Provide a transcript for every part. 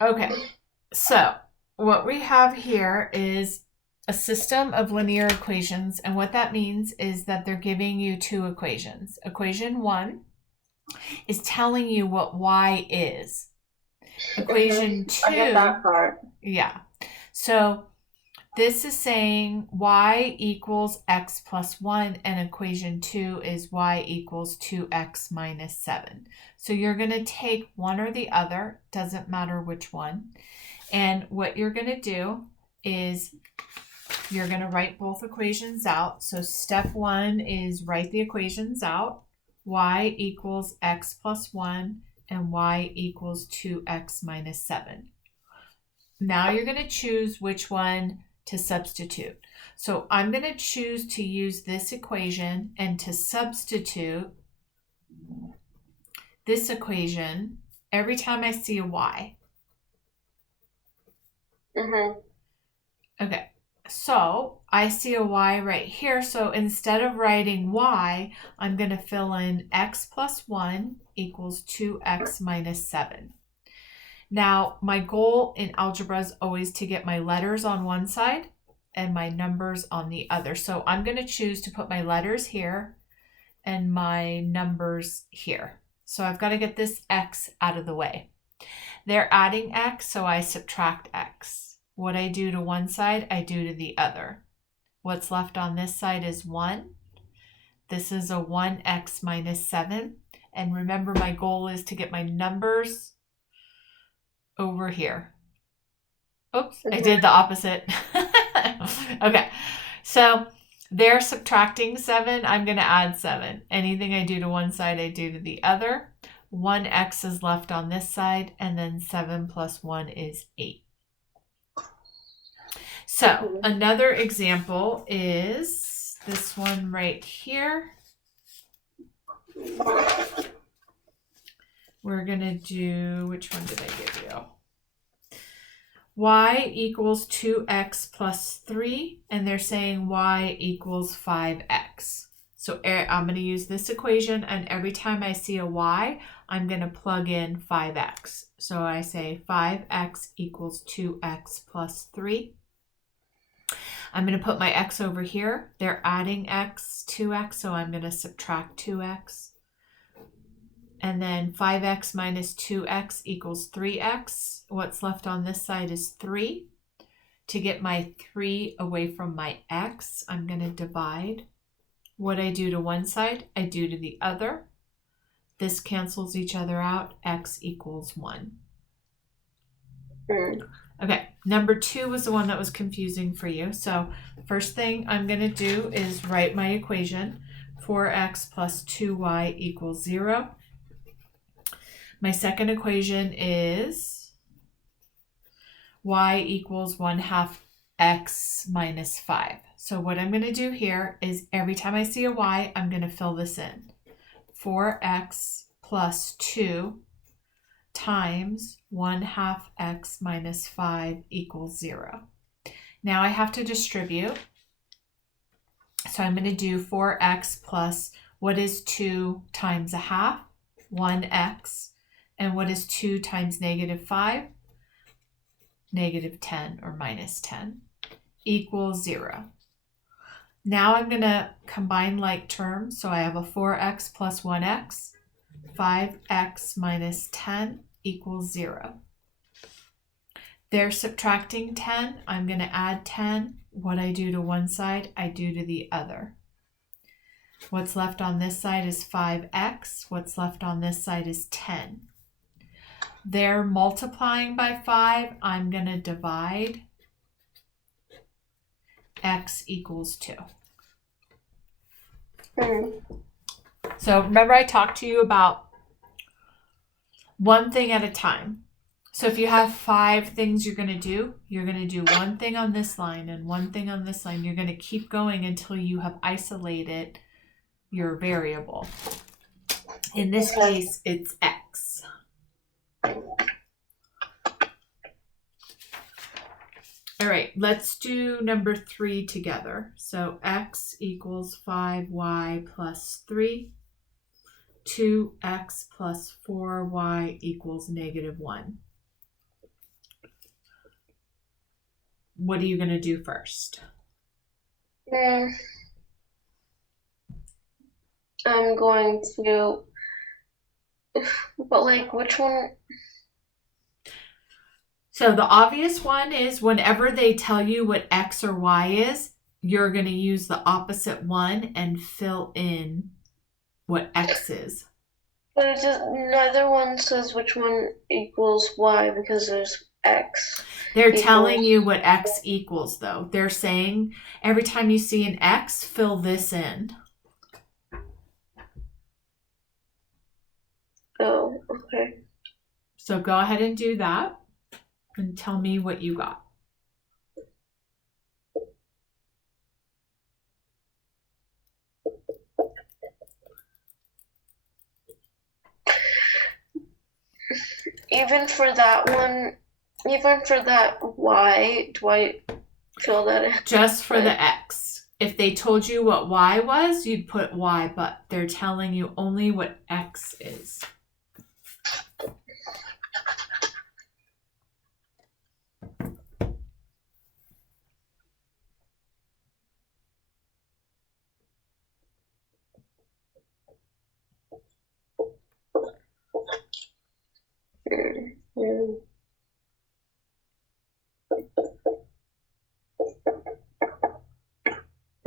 Okay, so what we have here is a system of linear equations, and what that means is that they're giving you two equations. Equation one is telling you what y is. Equation I get two, that part. yeah. So this is saying y equals x plus 1, and equation 2 is y equals 2x minus 7. So you're going to take one or the other, doesn't matter which one. And what you're going to do is you're going to write both equations out. So step one is write the equations out. Y equals x plus 1 and y equals 2x minus 7. Now you're going to choose which one to substitute. So I'm going to choose to use this equation and to substitute this equation every time I see a y. Mm-hmm. Okay, so I see a y right here. So instead of writing y, I'm going to fill in x plus 1 equals 2x minus 7. Now, my goal in algebra is always to get my letters on one side and my numbers on the other. So I'm going to choose to put my letters here and my numbers here. So I've got to get this x out of the way. They're adding x, so I subtract x. What I do to one side, I do to the other. What's left on this side is 1. This is a 1x minus 7. And remember, my goal is to get my numbers over here. Oops, I Mm-hmm. did the opposite. Okay, so they're subtracting 7. I'm going to add 7. Anything I do to one side, I do to the other. 1x is left on this side, and then 7 plus 1 is 8. So Mm-hmm. another example is this one right here. We're going to do, which one did I give you? Y equals 2x plus 3, and they're saying y equals 5x. So I'm going to use this equation, and every time I see a y, I'm going to plug in 5x. So I say 5x equals 2x plus 3. I'm going to put my x over here. They're adding x, 2x, so I'm going to subtract 2x. And then 5x minus 2x equals 3x. What's left on this side is 3. To get my 3 away from my x, I'm going to divide. What I do to one side, I do to the other. This cancels each other out. X equals 1. Mm-hmm. Okay, number 2 was the one that was confusing for you. So first thing I'm going to do is write my equation. 4x plus 2y equals 0. My second equation is y equals 1/2 x minus 5. So what I'm going to do here is every time I see a y, I'm going to fill this in. 4x plus 2 times 1/2 x minus 5 equals 0. Now I have to distribute. So I'm going to do 4x plus, what is 2 times a half? 1x. And what is 2 times negative 5? Negative 10 or minus 10 equals 0. Now I'm going to combine like terms. So I have a 4x plus 1x. 5x minus 10 equals 0. They're subtracting 10. I'm going to add 10. What I do to one side, I do to the other. What's left on this side is 5x. What's left on this side is 10. They're multiplying by 5. I'm going to divide. X equals 2. Mm-hmm. So remember I talked to you about one thing at a time. So if you have 5 things you're going to do one thing on this line and one thing on this line. You're going to keep going until you have isolated your variable. In this Okay. case, it's x. All right, let's do number 3 together. So x equals 5y plus 3. 2x plus 4y equals negative 1. what are you going to do first? I'm going to, but like, which one? So the obvious one is whenever they tell you what X or Y is, you're going to use the opposite one and fill in what X is. But it just, neither one says which one equals Y because there's X. They're telling you what X equals, though. They're saying every time you see an X, fill this in. Oh, okay. So go ahead and do that and tell me what you got. Even for that one, even for that Y, do I fill that in? Just for the X. If they told you what Y was, you'd put Y, but they're telling you only what X is.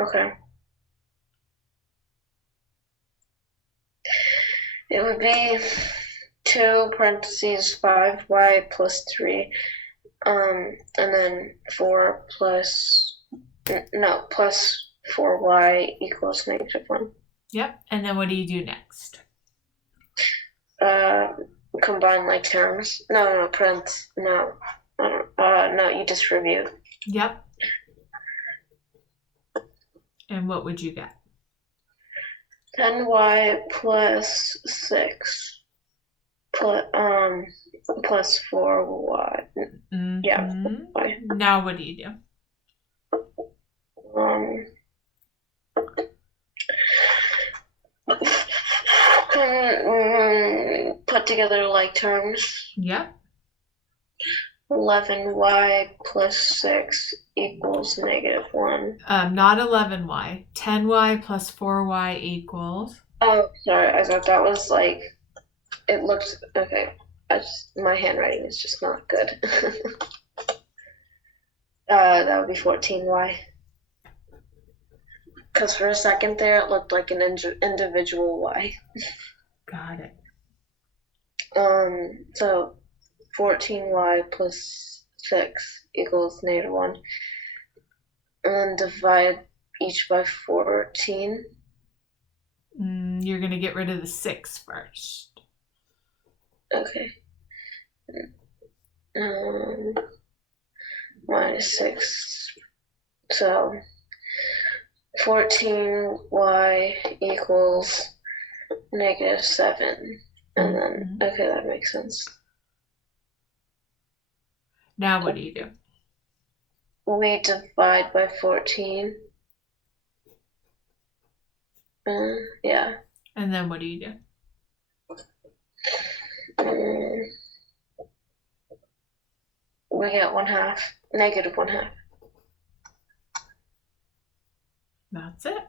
Okay. It would be 2 parentheses 5y plus 3, and then 4 plus 4y equals -1. Yep. And then what do you do next? Combine like terms. No, parent. No. No, you distribute. Yep. And what would you get? 10y plus 6 plus 4y. Mm-hmm. Yeah. Y. Now what do you do? Put together like terms. Yep. 11y plus 6 equals -1. Not 11y. 10y plus 4y equals. Oh, sorry. I thought that was like. It looked okay. My handwriting is just not good. That would be 14y. Because for a second there, it looked like an individual y. Got it. So 14y plus 6 equals -1. And then divide each by 14. You're going to get rid of the 6 first. Okay. -6. So 14y equals -7. And then, okay, that makes sense. Now what do you do? We divide by 14. Yeah. And then what do you do? We get -1/2. -1/2. That's it.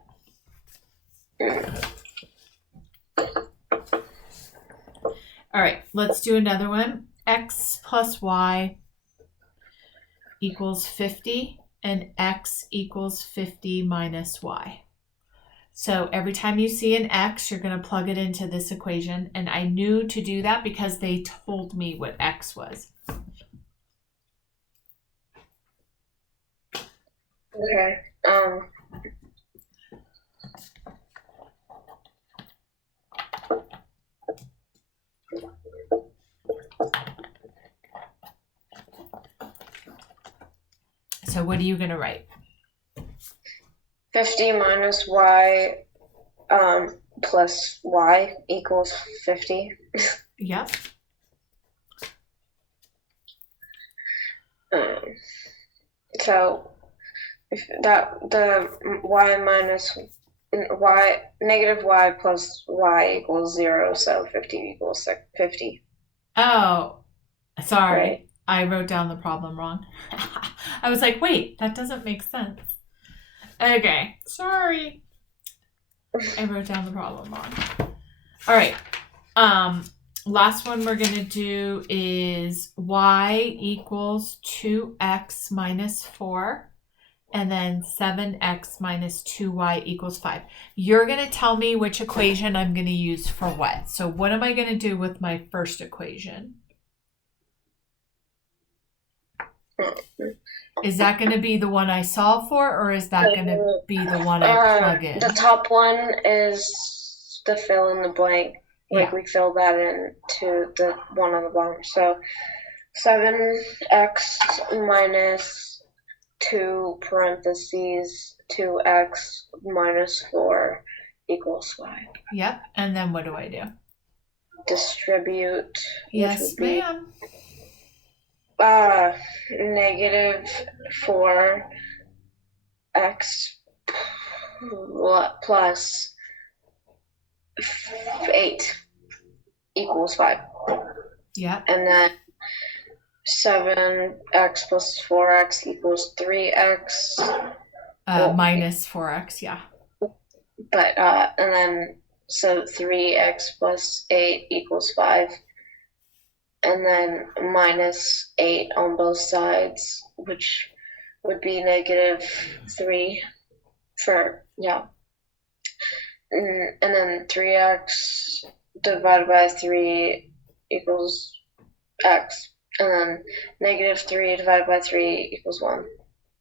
All right, let's do another one. X plus y equals 50 and X equals 50 minus y. So every time you see an X, you're going to plug it into this equation. And I knew to do that because they told me what X was. Okay. So what are you going to write? 50 minus y plus y equals 50. Yep. So if that the y minus y negative y plus y equals 0, so 50 equals 50. Oh, sorry. Right. I wrote down the problem wrong. I was like, wait, that doesn't make sense. Okay, sorry. I wrote down the problem wrong. All right. Last one we're going to do is y equals 2x minus 4. And then 7x minus 2y equals 5. You're going to tell me which equation I'm going to use for what. So what am I going to do with my first equation? Is that going to be the one I solve for, or is that going to be the one I plug in? The top one is the fill in the blank. Like we fill that in to the one on the bottom. So 7x minus 2 parentheses 2x minus 4 equals 5. Yep. And then what do I do? Distribute. Yes, ma'am. Negative 4x plus 8 equals 5. Yep. And then 7x plus 4x equals 3x. Minus 4x, yeah. But, and then, so 3x plus 8 equals 5. And then minus 8 on both sides, which would be negative 3 for, yeah. And then 3x divided by 3 equals x. And then negative 3 divided by 3 equals 1.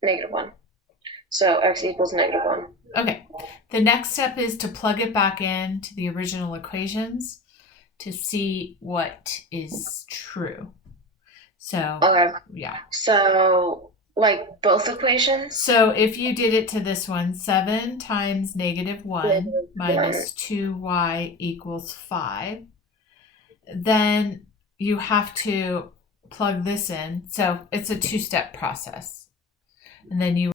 Negative 1. So x equals negative 1. Okay. The next step is to plug it back into the original equations to see what is true. So, okay. Yeah. So, like both equations? So if you did it to this one, 7 times negative 1 minus 2y equals 5, then you have to plug this in. So it's a two-step process. And then you